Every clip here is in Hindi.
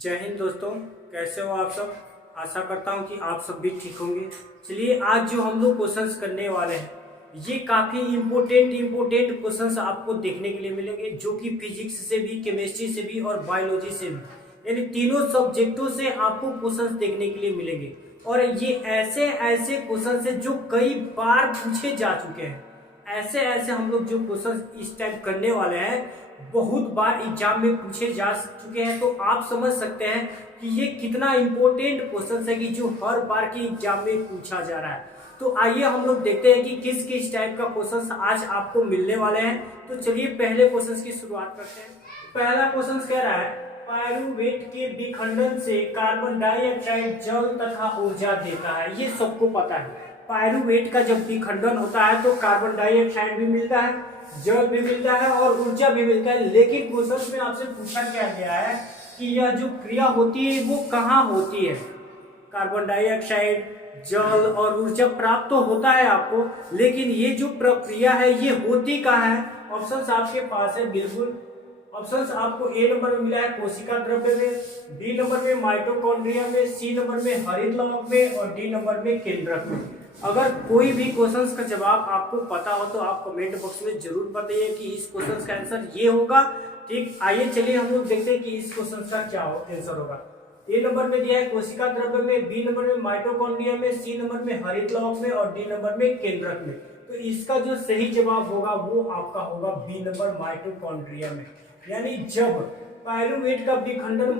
जय हिंद दोस्तों, कैसे हो आप सब। आशा करता हूं कि आप सब भी ठीक होंगे। चलिए, आज जो हम लोग क्वेश्चंस करने वाले हैं ये काफ़ी इम्पोर्टेंट क्वेश्चंस आपको देखने के लिए मिलेंगे, जो कि फिजिक्स से भी, केमिस्ट्री से भी और बायोलॉजी से भी, यानी तीनों सब्जेक्टों से आपको क्वेश्चंस देखने के लिए मिलेंगे। और ये ऐसे ऐसे क्वेश्चंस है जो कई बार पूछे जा चुके हैं। ऐसे ऐसे हम लोग जो क्वेश्चन इस टाइप करने वाले हैं बहुत बार एग्जाम में पूछे जा चुके हैं। तो आप समझ सकते हैं कि ये कितना इम्पोर्टेंट क्वेश्चन है कि जो हर बार के एग्जाम में पूछा जा रहा है। तो आइए हम लोग देखते हैं कि किस किस टाइप का क्वेश्चन आज आपको मिलने वाले हैं। तो चलिए पहले क्वेश्चन की शुरुआत करते हैं। पहला क्वेश्चन कह रहा है, पायरुवेट के विखंडन से कार्बन डाइऑक्साइड जल तथा ऊर्जा देता है। ये सबको पता है, पायरुवेट का जब विखंडन होता है तो कार्बन डाइऑक्साइड भी मिलता है, जल भी मिलता है और ऊर्जा भी मिलता है। लेकिन क्वेश्चन में आपसे पूछा क्या गया है कि यह जो क्रिया होती है वो कहाँ होती है। कार्बन डाइऑक्साइड, जल और ऊर्जा प्राप्त तो होता है आपको, लेकिन ये जो प्रक्रिया है ये होती कहाँ है। ऑप्शंस आपके पास है, बिल्कुल ऑप्शंस आपको ए नंबर में मिला है कोशिका द्रव्य में, बी नंबर में माइटोकॉन्ड्रिया में, सी नंबर में हरित लवक में और डी नंबर में केंद्रक में। अगर कोई भी क्वेश्चंस का जवाब आपको पता हो तो आप कमेंट बॉक्स में जरूर बताइए कि इस क्वेश्चन का आंसर ये होगा। ठीक, आइए चलिए हम लोग देखते हैं कि इस क्वेश्चन का क्या आंसर होगा। ए नंबर में दिया है कोशिका द्रव्य में, बी नंबर में माइटोकॉन्ड्रिया में, सी नंबर में हरित लवक में और डी नंबर में केंद्रक में। तो इसका जो सही जवाब होगा वो आपका होगा बी नंबर, माइटोकॉन्ड्रिया में। यानी जब पायरुवेट का विखंडन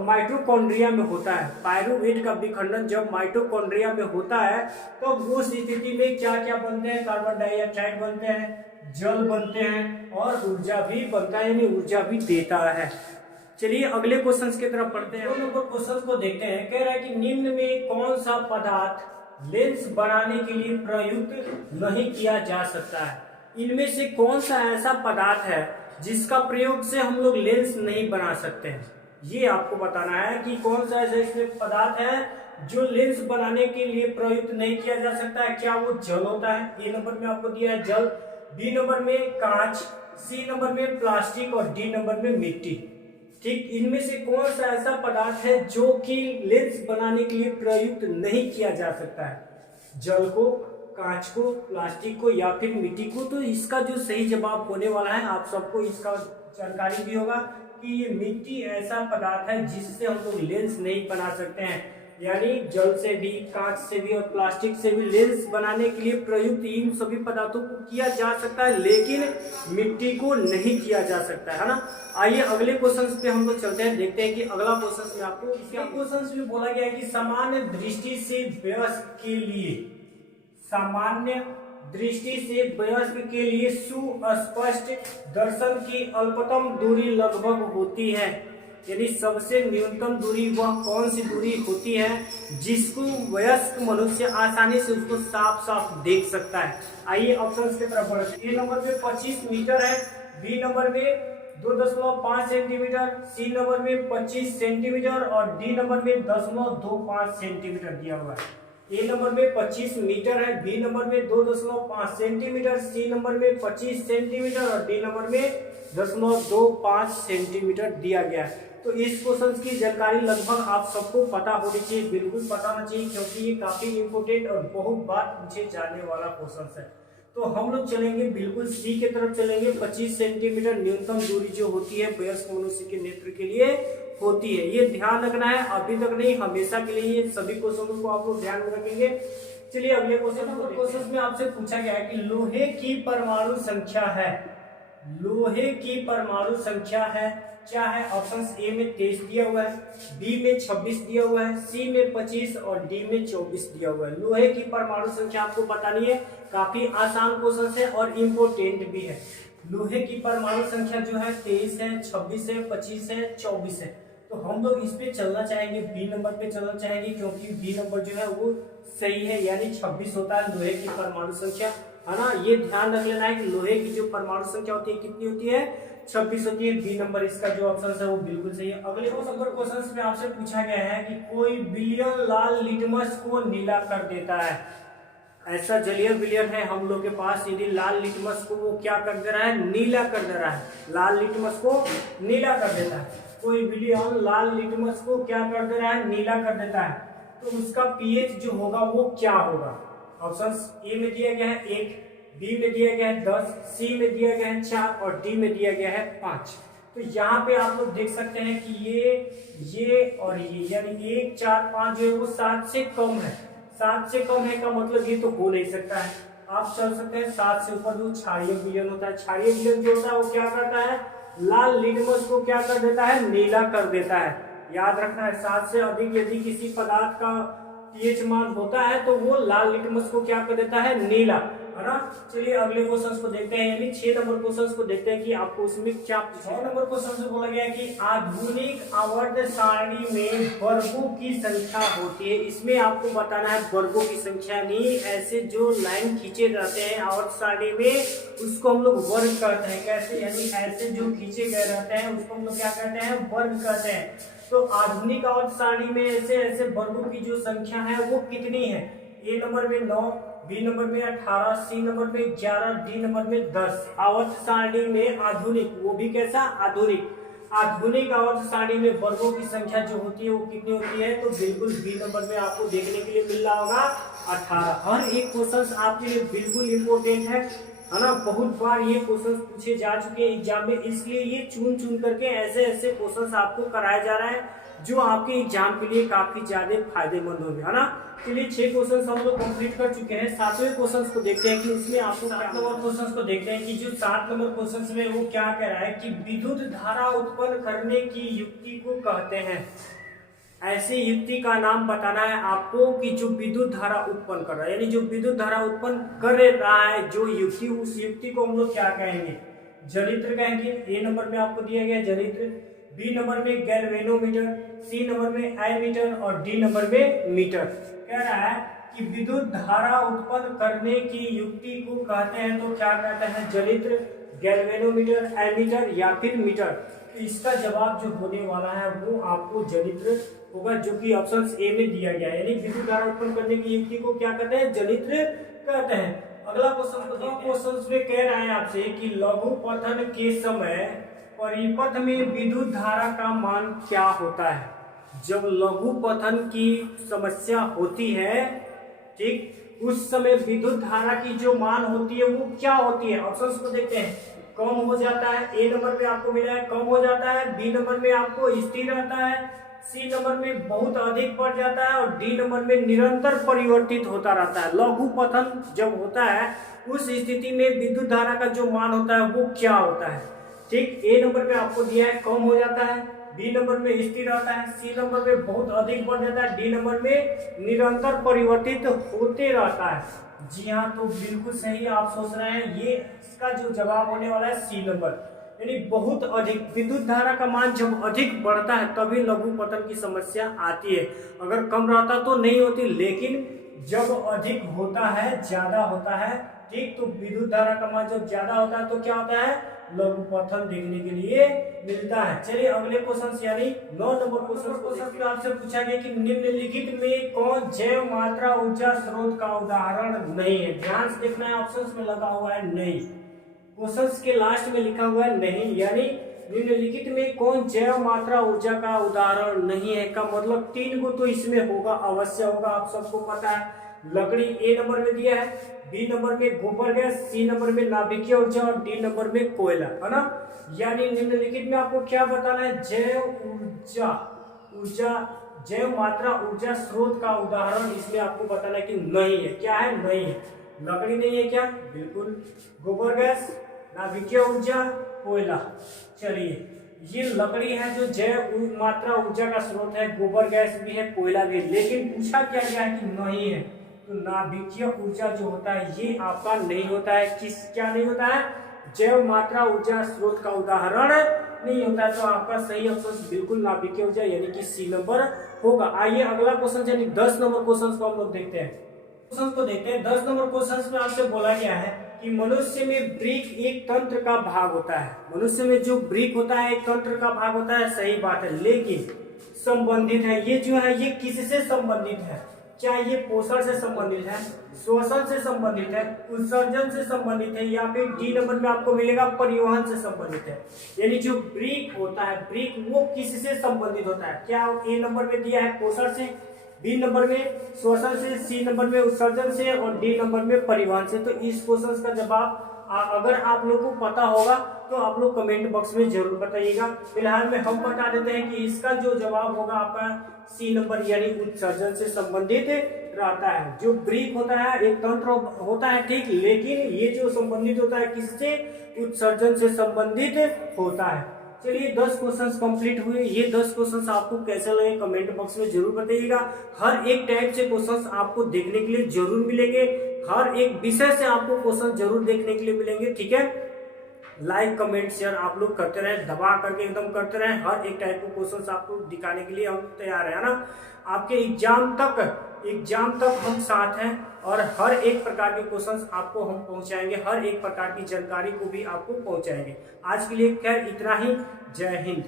माइटोकॉन्ड्रिया में होता है, पायरुवेट का विखंडन जब माइटोकॉन्ड्रिया में होता है तो उस स्थिति में क्या क्या बनते हैं, कार्बन डाइऑक्साइड बनते हैं, जल बनते हैं और ऊर्जा भी बनता है, यानी ऊर्जा भी देता है। चलिए अगले क्वेश्चन की तरफ पढ़ते हैं। 2 नंबर क्वेश्चन को देखते हैं। कह रहा है कि निम्न में कौन सा पदार्थ लेंस बनाने के लिए प्रयुक्त नहीं किया जा सकता है। इनमें से कौन सा ऐसा पदार्थ है जिसका प्रयोग से हम लोग लेंस नहीं बना सकते हैं। ये आपको बताना है कि कौन सा ऐसा इसमें पदार्थ है जो लेंस बनाने के लिए प्रयुक्त नहीं किया जा सकता है। क्या वो जल होता है। ए नंबर में आपको दिया है जल, बी नंबर में कांच, सी नंबर में प्लास्टिक और डी नंबर में मिट्टी। ठीक, इनमें से कौन सा ऐसा पदार्थ है जो कि लेंस बनाने के लिए प्रयुक्त नहीं किया जा सकता है। जल को, कांच को, प्लास्टिक को या फिर मिट्टी को। तो इसका जो सही जवाब होने वाला है, आप सबको इसका जानकारी भी होगा कि ये मिट्टी ऐसा पदार्थ है जिससे हम लोग लेंस नहीं बना सकते हैं। यानी जल से भी, कांच से भी और प्लास्टिक से भी लेंस बनाने के लिए प्रयुक्त इन सभी पदार्थों को किया जा सकता है, लेकिन मिट्टी को नहीं किया जा सकता है ना। आइए अगले क्वेश्चन पे हम लोग चलते हैं, देखते हैं कि अगला क्वेश्चन में आपको इसका क्वेश्चन में बोला गया है कि सामान्य दृष्टि से वयस्क के लिए, सामान्य दृष्टि से वयस्क के लिए सुस्पष्ट दर्शन की अल्पतम दूरी लगभग होती है। यानी सबसे न्यूनतम दूरी वह कौन सी दूरी होती है जिसको वयस्क मनुष्य आसानी से उसको साफ साफ देख सकता है। आइए ऑप्शंस की तरफ बढ़ते हैं। ए नंबर में 25 मीटर है, बी नंबर में 2.5 सेंटीमीटर, सी नंबर में 25 सेंटीमीटर और डी नंबर में 10.25 सेंटीमीटर दिया हुआ है। ए नंबर में 25 मीटर है, बी नंबर में 2.5 सेंटीमीटर, सी नंबर में 25 सेंटीमीटर और डी नंबर में 10.25 सेंटीमीटर दिया गया है। तो इस क्वेश्चन की जानकारी लगभग आप सबको पता होनी चाहिए, बिल्कुल पता होना चाहिए, क्योंकि ये काफी इंपोर्टेंट और बहुत बार पूछे जाने वाला क्वेश्चन है। तो हम लोग चलेंगे बिल्कुल सी के तरफ चलेंगे। 25 सेंटीमीटर न्यूनतम दूरी जो होती है वयस्क मनुष्य के नेत्र के लिए होती है। ये ध्यान रखना है, अभी तक नहीं हमेशा के लिए ये सभी क्वेश्चनों को आप लोग ध्यान में रखेंगे। चलिए अगले क्वेश्चन में आपसे पूछा गया है कि लोहे की परमाणु संख्या है, लोहे की परमाणु संख्या है क्या है। ऑप्शन ए में 23 दिया हुआ है, बी में 26 दिया हुआ है, सी में 25 और डी में 24 दिया हुआ है। लोहे की परमाणु संख्या आपको बतानी है, काफी आसान क्वेश्चन है और इम्पोर्टेंट भी है। लोहे की परमाणु संख्या जो है 23 है, 26 है, 25 है, 24 है। तो हम लोग इस पे चलना चाहेंगे, बी नंबर पे चलना चाहेंगे, क्योंकि बी नंबर जो है वो सही है, यानी 26 होता है लोहे की परमाणु संख्या, है ना। ये ध्यान रख लेना है कि लोहे की जो परमाणु संख्या होती है कितनी होती है, 26 होती है। बी नंबर इसका जो ऑप्शन है वो बिल्कुल सही है। अगले नंबर क्वेश्चन में आपसे पूछा गया है कि कोई विलियन लाल लिटमस को नीला कर देता है। ऐसा जलीय विलयन है हम लोग के पास, यदि लाल लिटमस को वो क्या कर दे रहा है, नीला कर दे रहा है, लाल लिटमस को नीला कर देता है। कोई विलियन लाल लिटमस को क्या कर दे रहा है, नीला कर देता है, तो उसका पीएच जो होगा वो क्या होगा। ऑप्शन ए में दिया गया है 1, बी में दिया गया है 10, सी में दिया गया है 4 और डी में दिया गया है 5। तो यहाँ पे आप लोग देख सकते हैं कि ये और ये यानी 1, 4, 5 जो है वो 7 से कम है। 7 से कम है का मतलब ये तो हो नहीं सकता है। आप चल सकते हैं 7 से ऊपर जो क्षारीय विलयन होता है, क्षारीय विलयन जो होता है वो क्या करता है, लाल लिटमस को क्या कर देता है, नीला कर देता है। याद रखना है 7 से अधिक यदि किसी पदार्थ का पीएच मान होता है तो वो लाल लिटमस को क्या कर देता है, नीला, है ना। चलिए अगले क्वेश्चन को देखते हैं, यानी 6 नंबर क्वेश्चन को देखते हैं कि आपको उसमें क्या पूछा। 6 नंबर क्वेश्चन से बोला गया है कि आधुनिक आवर्त सारणी में वर्गों की संख्या होती है। इसमें आपको बताना है वर्गों की संख्या, नहीं ऐसे जो लाइन खींचे रहते हैं आवर्त सारणी में उसको हम लोग वर्ग कहते हैं। कैसे, यानी ऐसे जो खींचे गए रहते हैं उसको हम लोग क्या कहते हैं, वर्ग कहते हैं। तो आधुनिक आवर्त सारणी में ऐसे ऐसे वर्गों की जो संख्या है वो कितनी है, ए नंबर में 9, बी नंबर में 18, सी नंबर में 11, डी नंबर में 10। आवर्त सारणी में आधुनिक, वो भी कैसा, आधुनिक आवर्त सारणी में वर्गों की संख्या जो होती है वो कितनी होती है, तो बिल्कुल बी नंबर में आपको देखने के लिए मिल रहा होगा 18। हर एक क्वेश्चन आपके लिए बिल्कुल इम्पोर्टेंट है ना। बहुत बार ये क्वेश्चन पूछे जा चुके हैं एग्जाम में, इसलिए ये चुन करके ऐसे ऐसे क्वेश्चन आपको कराया जा रहा है जो आपके एग्जाम के लिए काफी ज्यादा फायदेमंद होंगे, है ना। चलिए 6 क्वेश्चन हम लोग कंप्लीट कर चुके हैं। 7वें क्वेश्चन को देखते हैं कि उसमें आपको 7 नंबर क्वेश्चन को देखते हैं कि जो 7 नंबर क्वेश्चन में वो क्या कह रहा है कि विद्युत धारा उत्पन्न करने की युक्ति को कहते हैं। ऐसी युक्ति का नाम बताना है आपको कि जो विद्युत धारा उत्पन्न कर रहा है, यानी जो विद्युत धारा उत्पन्न कर रहा है जो युक्ति, उस युक्ति को हम लोग क्या कहेंगे, जनित्र कहेंगे। ए नंबर में आपको दिया गया जनित्र, बी नंबर में गैल्वेनोमीटर, सी नंबर में एमीटर और डी नंबर में मीटर। कह रहा है कि विद्युत धारा उत्पन्न करने की युक्ति को कहते हैं, तो क्या कहते हैं, जनित्र, गैल्वेनोमीटर, एमीटर या फिर मीटर। तो इसका जवाब जो होने वाला है वो आपको जनित्र होगा, जो कि ऑप्शन ए में दिया गया है। यानी विद्युत धारा उत्पन्न करने की युक्ति को क्या कहते हैं, जनित्र कहते हैं। अगला क्वेश्चन को देखते हैं। क्वेश्चन में कह रहा है आपसे कि लघु पठन के समय परिपथ में विद्युत धारा का मान क्या होता है। जब लघु पठन की समस्या होती है, ठीक, उस समय विद्युत धारा की जो मान होती है वो क्या होती है। ऑप्शंस को देखते हैं, कम हो जाता है, ए नंबर में आपको मिला है कम हो जाता है, बी नंबर में आपको स्थिर रहता है, सी नंबर में बहुत अधिक बढ़ जाता है और डी नंबर में निरंतर परिवर्तित होता रहता है। लघु पठन जब होता है उस स्थिति में विद्युत धारा का जो मान होता है वो क्या होता है, ठीक। ए नंबर में आपको दिया है कम हो जाता है, बी नंबर में स्थिर रहता है, सी नंबर में बहुत अधिक बढ़ जाता है, डी नंबर में निरंतर परिवर्तित होते रहता है। जी हाँ, तो बिल्कुल सही आप सोच रहे हैं, ये इसका जो जवाब होने वाला है सी नंबर। यानी बहुत अधिक विद्युत धारा का मान जब अधिक बढ़ता है तभी लघु पठन की समस्या आती है। अगर कम रहता तो नहीं होती, लेकिन जब अधिक होता है, ज्यादा होता है, ठीक, तो विद्युत धारा का मान जब ज्यादा होता है तो क्या होता है, लघु पठन देखने के लिए मिलता है। चलिए अगले क्वेश्चन यानी 9 नंबर क्वेश्चन आपसे पूछा गया कि निम्नलिखित में कौन जैव मात्रा ऊर्जा स्रोत का उदाहरण नहीं है। ध्यान से देखना है, ऑप्शंस में लगा हुआ है नहीं, क्वेश्चंस के लास्ट में लिखा हुआ है नहीं, यानी निम्नलिखित में कौन जैव मात्रा ऊर्जा का उदाहरण नहीं है का मतलब 3 को तो इसमें होगा, अवश्य होगा, आप सबको पता है। लकड़ी ए नंबर में दिया है, बी नंबर में गोबर गैस, सी नंबर में नाभिकीय ऊर्जा और डी नंबर में कोयला, है ना। यानी निम्नलिखित में आपको क्या बताना है, जैव मात्रा ऊर्जा स्रोत का उदाहरण इसमें आपको बताना है कि नहीं है। क्या है, नहीं है। लकड़ी नहीं है क्या, बिल्कुल, गोबर गैस, नाभिकीय ऊर्जा, कोयला। चलिए ये लकड़ी है जो जैव मात्रा ऊर्जा का स्रोत है, गोबर गैस भी है, कोयला भी है, लेकिन पूछा क्या गया है कि नहीं है। तो नाभिकीय ऊर्जा जो होता है ये आपका नहीं होता है। क्या नहीं होता है, जैव मात्रा ऊर्जा स्रोत का उदाहरण नहीं होता है। तो आपका सही ऑप्शन बिल्कुल नाभिकीय ऊर्जा यानी कि सी नंबर होगा। आइए अगला क्वेश्चन यानी 10 नंबर क्वेश्चन को हम लोग देखते हैं। क्वेश्चन को देखते हैं। 10 नंबर क्वेश्चन में आपसे बोला गया है कि मनुष्य में ब्रिक एक तंत्र का भाग होता है। मनुष्य में जो ब्रिक होता है एक तंत्र का भाग होता है, सही बात है, लेकिन संबंधित है। ये जो है ये किससे संबंधित है, क्या ये पोषण से संबंधित है, श्वसन से संबंधित है, उत्सर्जन से संबंधित है, या फिर डी नंबर में आपको मिलेगा परिवहन से संबंधित है। यानी जो ब्रीक होता है, ब्रीक वो किससे संबंधित होता है? क्या ए नंबर में दिया है पोषण से, बी नंबर में श्वसन से, सी नंबर में उत्सर्जन से और डी नंबर में परिवहन से। तो इस क्वेश्चन का जवाब अगर आप लोगों को पता होगा तो आप लोग कमेंट बॉक्स में जरूर बताइएगा। फिलहाल में हम बता देते हैं कि इसका जो जवाब होगा आपका सी नंबर यानी उत्सर्जन से संबंधित रहता है। जो ब्रीक होता है एक तंत्र होता है, ठीक, लेकिन ये जो संबंधित होता है किससे? उत्सर्जन से संबंधित होता है। चलिए 10 क्वेश्चंस कंप्लीट हुए। ये 10 क्वेश्चंस आपको कैसे लगे कमेंट बॉक्स में जरूर बताइएगा। हर एक टाइप से क्वेश्चंस आपको देखने के लिए जरूर मिलेंगे, हर एक विषय से आपको क्वेश्चन जरूर देखने के लिए मिलेंगे, ठीक है। लाइक कमेंट शेयर आप लोग करते रहे, दबा करके एकदम करते रहे। हर एक टाइप के क्वेश्चंस आपको दिखाने के लिए हम तैयार है ना। आपके एग्जाम तक हम साथ हैं और हर एक प्रकार के क्वेश्चंस आपको हम पहुंचाएंगे, हर एक प्रकार की जानकारी को भी आपको पहुंचाएंगे। आज के लिए खैर इतना ही। जय हिंद।